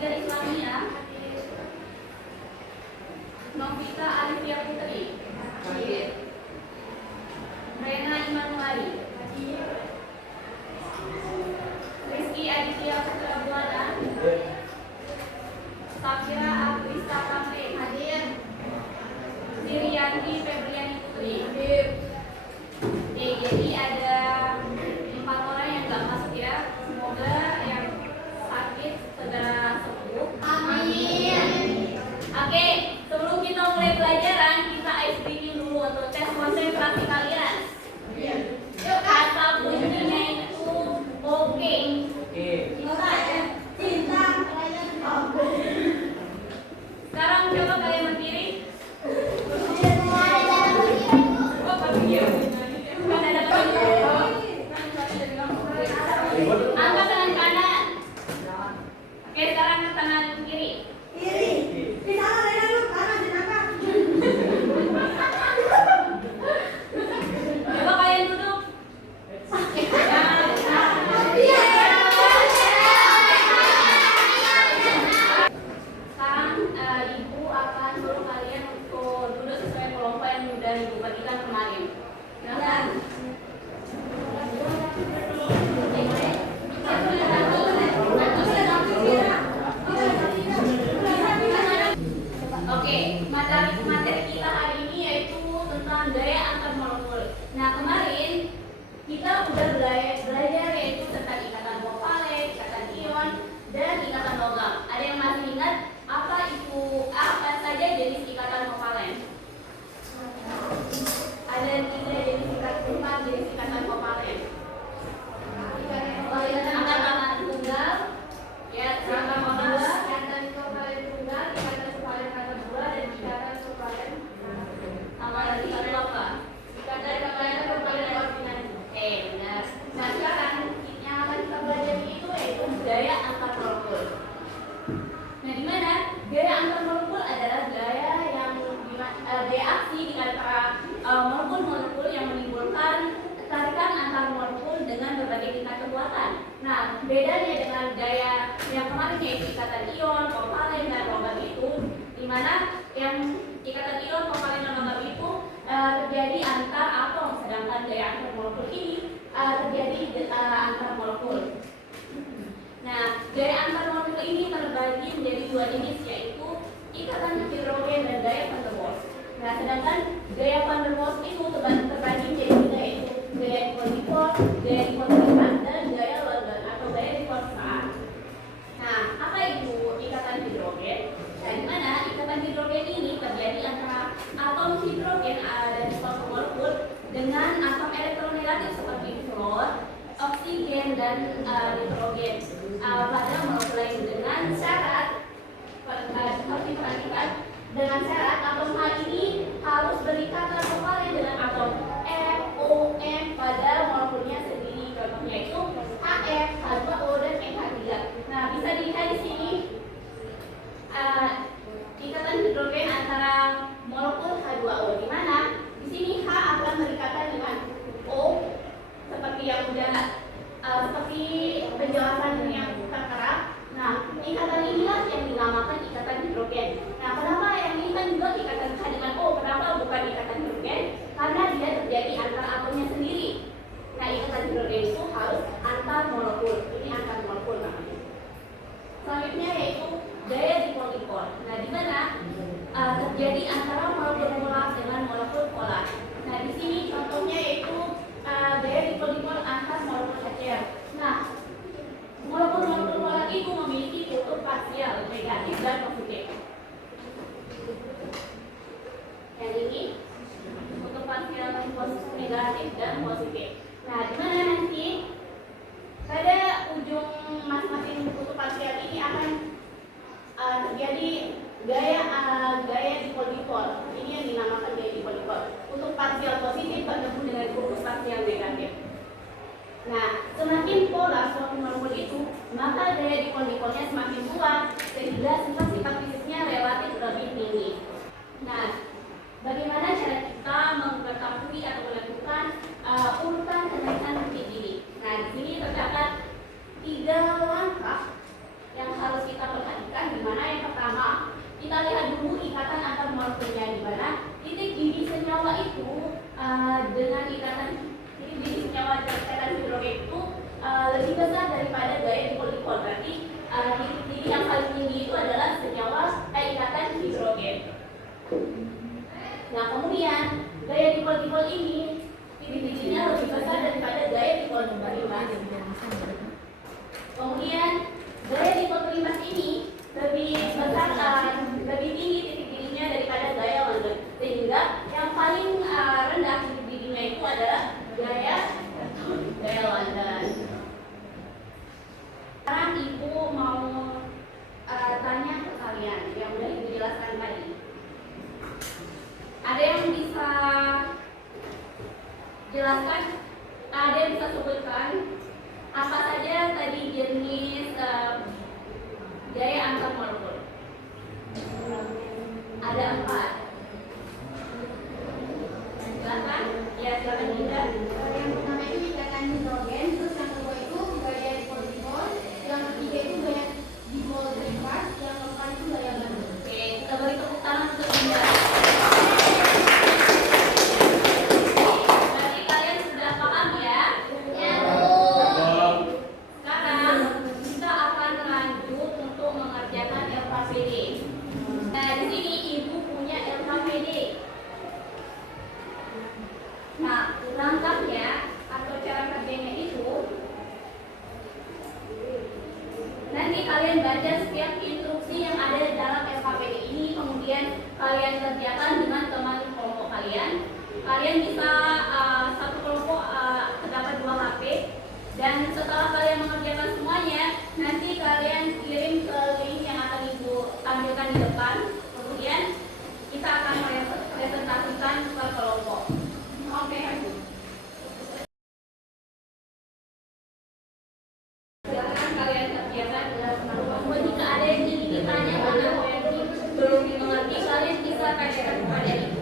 Muhammadiyah Islamiyah, Novita Alifia Putri, Rena Imanuari, Rizky Aditya Putra Buana, Safira Agrista Kampe, Sirianti Febriani Putri. Jadi ada 4 orang yang nggak masuk ya. Semoga yang sakit segera sembuh. Amin. Oke, sebelum kita mulai pelajaran, kita ice breaking dulu untuk tes konsentrasi kalian. Kata kuncinya itu oke. Cinta. Sekarang coba kalian berdiri. Angkat tangan kanan. Oke, sekarang angkat tangan kiri. Coba kalian duduk. Sekarang ibu akan suruh kalian untuk duduk sesuai kelompok yang sudah ibu bagikan kemarin. Silakan. Oke, materi kita hari ini yaitu tentang gaya antar molekul. Nah, kemarin kita udah belajar yaitu tentang ikatan kovalen, ikatan ion, dan ikatan logam. Ada yang masih ingat apa saja jenis ikatan kovalen? Ada 3 jenis ikatan kovalen. Ikatan kovalen tunggal, ya, ikatan kovalen tunggal, ikatan kovalen kata dua, dan ikatan kovalen ikatan lokal. Ikatan kovalen koordinat. Benar. Nah, sekarang yang akan kita belajar itu yaitu gaya antar molekul. Nah, di mana gaya antar molekul adalah gaya yang gaya aksi di antara molekul-molekul yang menimbulkan tarikan antar molekul dengan berbagai tingkat kekuatan. Nah, bedanya dengan gaya yang kemarin yaitu ikatan ion, kovalen, dan logam itu, di mana yang ikatan ion, kovalen, dan logam itu terjadi antar atom, sedangkan gaya antar molekul ini terjadi antar molekul. Nah, gaya antar molekul ini terbagi menjadi 2 jenis, yaitu ikatan hidrogen dan gaya van der Waals. Nah, sedangkan gaya van der Waals itu terbagi menjadi 3, yaitu gaya dipol-dipol, gaya dipol-dipol, dan gaya Lagrange atau gaya dipol-dipol. Nah, apa itu ikatan hidrogen? Nah, di mana ikatan hidrogen ini terjadi antara atom hidrogen dari suatu molekul dengan atom elektronegatif seperti fluor, oksigen, dan nitrogen pada molekul lain dengan syarat dengan syarat atom H ini harus berikatan kovalen dengan atom FOM pada molekulnya sendiri. Contohnya itu HF, H2O, dan NH3. Nah, bisa dilihat di sini ikatan hidrogen antara molekul H2O, di mana di sini H akan berikatan dengan O seperti yang seperti penjelasan yang tertera. Nah, ikatan inilah yang dinamakan ikatan hidrogen. Nah, kenapa yang ini kan juga ikatan H dengan O? Kenapa bukan ikatan hidrogen? Karena dia terjadi antar atomnya sendiri. Nah, ikatan hidrogen itu harus antar molekul. Ini antar molekul namanya. Selanjutnya yaitu gaya dipol-dipol. Nah, di mana terjadi antara molekul polar dengan molekul polar. Nah, di sini contohnya yaitu gaya dipol-dipol antar molekul HCl. Nah, molekul-molekul polar itu memiliki kutub parsial negatif dan positif. Yang ini kutub parsial negatif dan positif. Nah, di mana nanti pada ujung masing-masing kutub parsial ini akan terjadi gaya dipol-dipol. Ini yang dinamakan gaya dipol-dipol. Kutub parsial positif bertemu dengan kutub parsial negatif. Nah, semakin polar suatu molekul itu, maka gaya dipol-dipolnya semakin kuat, sehingga sifat-sifat fisiknya relatif lebih tinggi. Nah, bagaimana cara kita mengetahui atau melakukan urutan kenaikan bukit ini? Nah, di sini terdapat 3 langkah yang harus kita perhatikan mana yang pertama kita lihat dulu ikatan antar molekulnya, di mana titik dinding senyawa itu dengan ikatan titik dinding senyawa ikatan hidrogen itu lebih besar daripada gaya dipol-dipol. Berarti titik dinding yang paling tinggi itu adalah senyawa ikatan hidrogen. Nah, kemudian gaya dipol-dipol ini titik dindingnya lebih besar daripada gaya dipol berimbas. Kemudian gaya dipol berimbas ini lebih besar, lebih tinggi titik dindingnya daripada gaya London, sehingga yang paling rendah titik dindingnya itu adalah gaya London. Sekarang ibu mau tanya ke kalian yang udah ibu jelaskan tadi. Ada yang bisa jelaskan? Ada yang bisa sebutkan apa saja tadi jenis gaya antar molekul? Ada 4. Silakan. Ya, silakan Dinda. Yang pertama itu ikatan hidrogen, terus yang kedua itu gaya dipol-dipol, yang ketiga itu gaya dipol berimbas, yang keempat itu gaya London. Oke, kita beri tepuk tangan untuk Dinda. Berarti kalian sudah paham ya? Ya, Bu. Sekarang kita akan lanjut untuk mengerjakan LKPD. Nah, di sini ibu punya LKPD. Nah, langkahnya atau cara kerjanya itu nanti kalian baca setiap instruksi yang ada dalam LKPD ini, kemudian kalian kerjakan dengan teman kelompok kalian. Kalian bisa satu kelompok terdapat 2 HP, dan setelah kalian mengerjakan semuanya, nanti kalian kirim ke link yang akan ibu tampilkan di depan. Kemudian kita akan presentasikan per kelompok. Oke. Silakan kalian kerjakan dalam kelompok. Jika ada yang ingin ditanyakan atau yang belum dimengerti, kalian bisa tanyakan kepada ibu.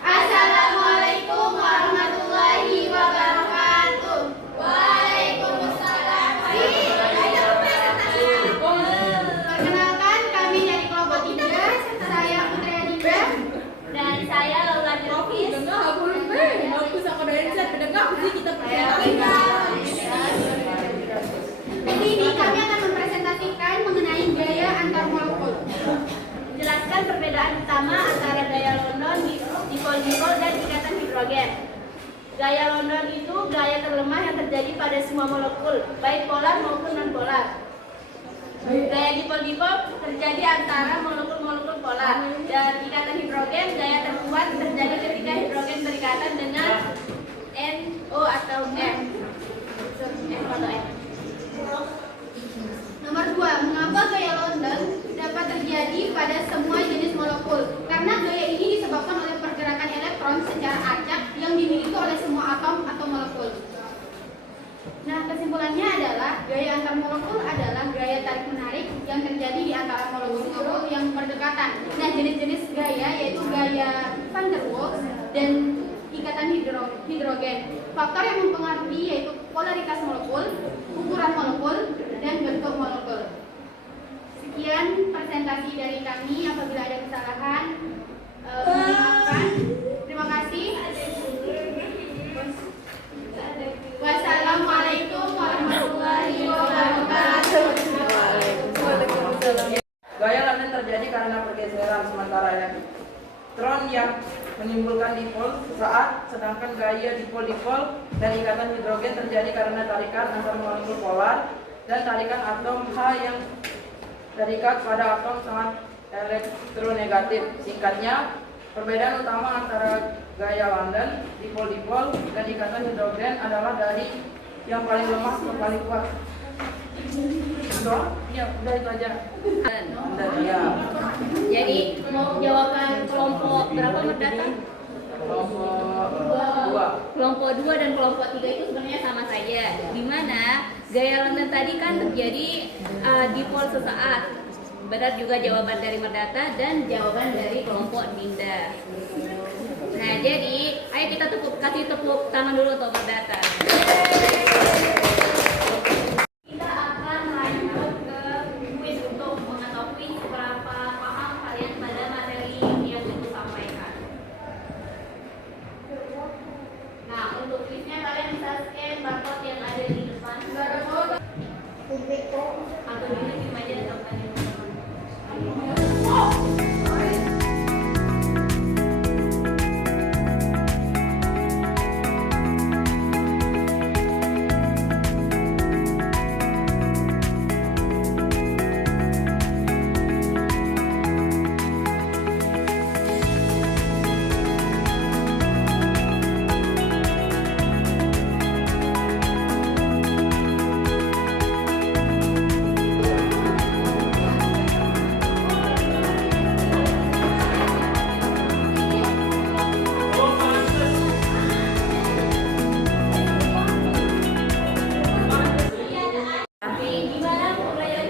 Assalamualaikum warahmatullahi wabarakatuh. Waalaikumsalam. Perkenalkan, kami dari kelompok 3. Saya Putri Adibra. Dan saya Laura Jerofis. Jadi ini kami akan mempresentasikan mengenai gaya antar molekul. Jelaskan perbedaan utama antara gaya London, dipol-dipol, dan ikatan hidrogen. Gaya London itu gaya terlemah yang terjadi pada semua molekul, baik polar maupun non-polar. Gaya dipol-dipol terjadi antara molekul-molekul polar, dan ikatan hidrogen gaya terkuat terjadi ketika hidrogen berikatan dengan NO atau N. Nomor 2, mengapa gaya London dapat terjadi pada semua jenis molekul? Karena gaya ini disebabkan oleh pergerakan elektron secara acak yang dimiliki oleh semua atom atau molekul. Nah, kesimpulannya adalah gaya antar molekul adalah gaya tarik-menarik yang terjadi di antara molekul yang berdekatan. Nah, jenis-jenis gaya yaitu gaya van der Waals dan ikatan hidrogen. Faktor yang mempengaruhi yaitu polaritas molekul, ukuran molekul, dan bentuk molekul. Sekian presentasi dari kami. Apabila ada kesalahan, dimaafkan. Terima kasih. Wassalamualaikum warahmatullahi wabarakatuh. Gaya London terjadi karena pergeseran sementara elektron yang menimbulkan dipol saat, sedangkan gaya dipol-dipol dan ikatan hidrogen terjadi karena tarikan antar molekul polar dan tarikan atom H yang terikat pada atom sangat elektronegatif. Singkatnya, perbedaan utama antara gaya London, dipol-dipol, dan ikatan hidrogen adalah dari yang paling lemah ke paling kuat. Ya, udah itu aja. Ya. Jadi mau jawaban kelompok berapa merdata? Kelompok 2 dan kelompok 3 itu sebenarnya sama saja. Di mana gaya London tadi kan terjadi dipol sesaat. Benar juga jawaban dari Merdata dan jawaban dari kelompok Dinda. Nah, jadi ayo kita kasih tepuk tangan dulu untuk Merdata. Kita akan lanjut ke kuis untuk mengetahui seberapa paham kalian pada materi yang Ibu sampaikan. Nah, untuk kuisnya kalian bisa scan barcode yang ada di depan. Atau dulu di aja teman-teman. Gimana pembelajaran